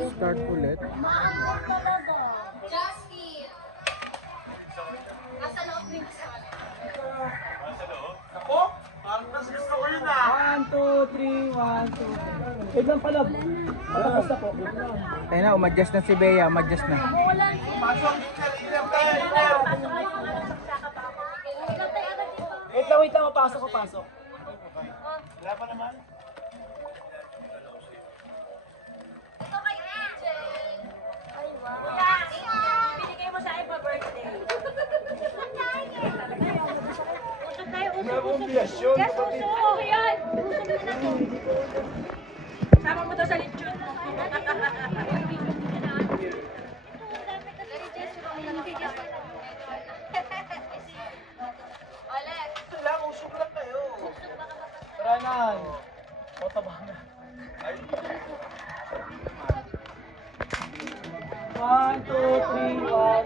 Start ulit. Justin! Nasa loob din sa akin. Ako? Parang nasa gusto ko yun ah. 1, 2, 3, 1, 2, 3. Wait lang pala. Patakas na po. Ayun na, umadjust na si Bea, umadjust na. Pasok, inner tayo, inner. Wait lang, pasok. Wala pa naman. Ito kay AJ. Ay, wow. Binigay mo sa akin pa birthday. Usok tayo, May kombinasyon. Yes, usok. Yan. Sama mo to sa lechon. Alex. Ito lang, usok lang kayo. Taranan. Potabang na. 1, 2, 3, 1.